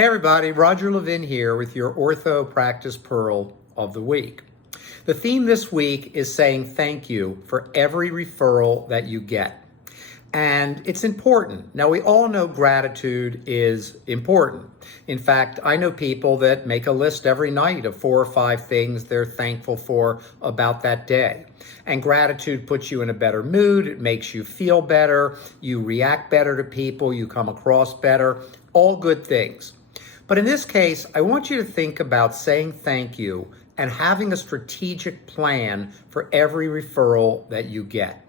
Hey everybody, Roger Levin here with your Ortho Practice Pearl of the Week. The theme this week is saying thank you for every referral that you get. And it's important. Now, we all know gratitude is important. In fact, I know people that make a list every night of 4 or 5 things they're thankful for about that day. And gratitude puts you in a better mood. It makes you feel better. You react better to people. You come across better. All good things. But in this case, I want you to think about saying thank you and having a strategic plan for every referral that you get.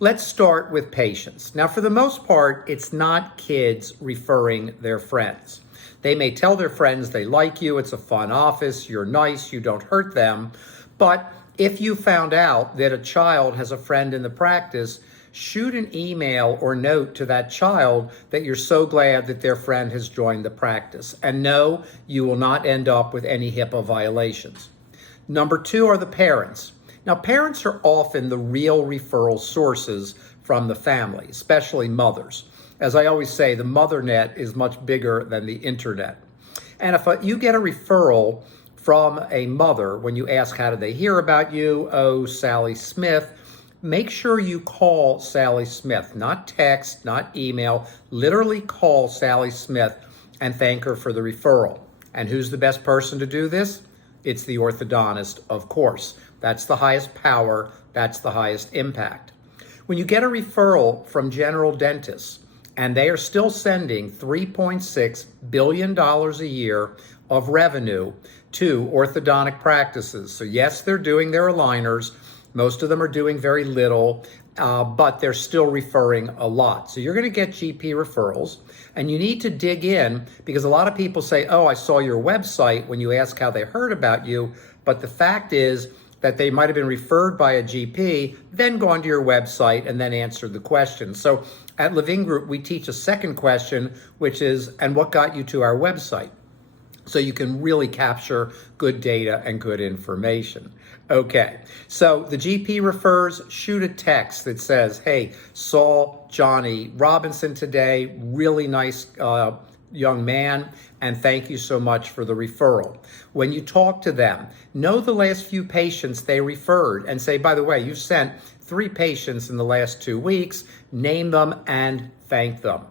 Let's start with patients. Now, for the most part, it's not kids referring their friends. They may tell their friends they like you, it's a fun office, you're nice, you don't hurt them. But if you found out that a child has a friend in the practice, shoot an email or note to that child that you're so glad that their friend has joined the practice. And no, you will not end up with any HIPAA violations. Number 2 are the parents. Now, parents are often the real referral sources from the family, especially mothers. As I always say, the mother net is much bigger than the internet. And if you get a referral from a mother, when you ask how did they hear about you, oh, Sally Smith, make sure you call Sally Smith, not text, not email, literally call Sally Smith and thank her for the referral. And who's the best person to do this? It's the orthodontist, of course. That's the highest power, that's the highest impact. When you get a referral from general dentists, and they are still sending $3.6 billion a year of revenue to orthodontic practices. So yes, they're doing their aligners. Most of them are doing very little, but they're still referring a lot. So you're going to get GP referrals, and you need to dig in because a lot of people say, oh, I saw your website when you ask how they heard about you. But the fact is that they might have been referred by a GP, then gone to your website and then answered the question. So at Levin Group, we teach a second question, which is, and what got you to our website? So you can really capture good data and good information. Okay, so the GP refers, shoot a text that says, hey, saw Johnny Robinson today, really nice young man, and thank you so much for the referral. When you talk to them, know the last few patients they referred and say, by the way, you sent 3 patients in the last 2 weeks, name them and thank them.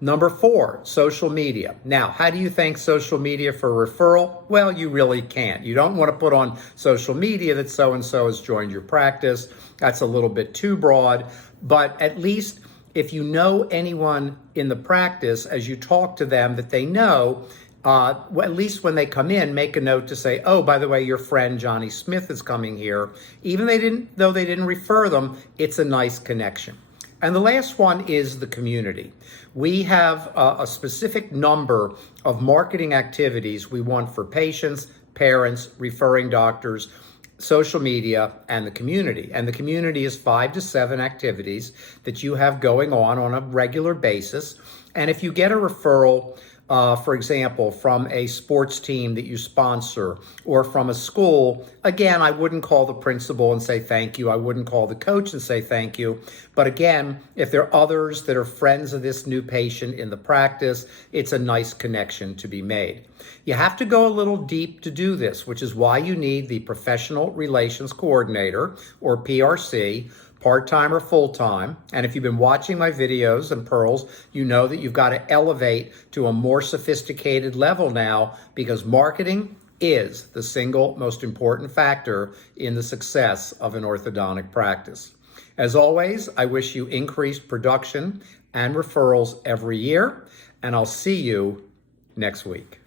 Number 4, social media. Now, how do you thank social media for a referral? Well, you really can't. You don't want to put on social media that so-and-so has joined your practice. That's a little bit too broad, but at least if you know anyone in the practice, as you talk to them that they know, at least when they come in, make a note to say, oh, by the way, your friend Johnny Smith is coming here. Even though they didn't refer them, it's a nice connection. And the last one is the community. We have a specific number of marketing activities we want for patients, parents, referring doctors, social media, and the community. And the community is 5 to 7 activities that you have going on a regular basis. And if you get a referral, for example, from a sports team that you sponsor or from a school, again, I wouldn't call the principal and say thank you. I wouldn't call the coach and say thank you. But again, if there are others that are friends of this new patient in the practice, it's a nice connection to be made. You have to go a little deep to do this, which is why you need the Professional Relations Coordinator, or PRC, part-time or full-time. And if you've been watching my videos and pearls, you know that you've got to elevate to a more sophisticated level now because marketing is the single most important factor in the success of an orthodontic practice. As always, I wish you increased production and referrals every year, and I'll see you next week.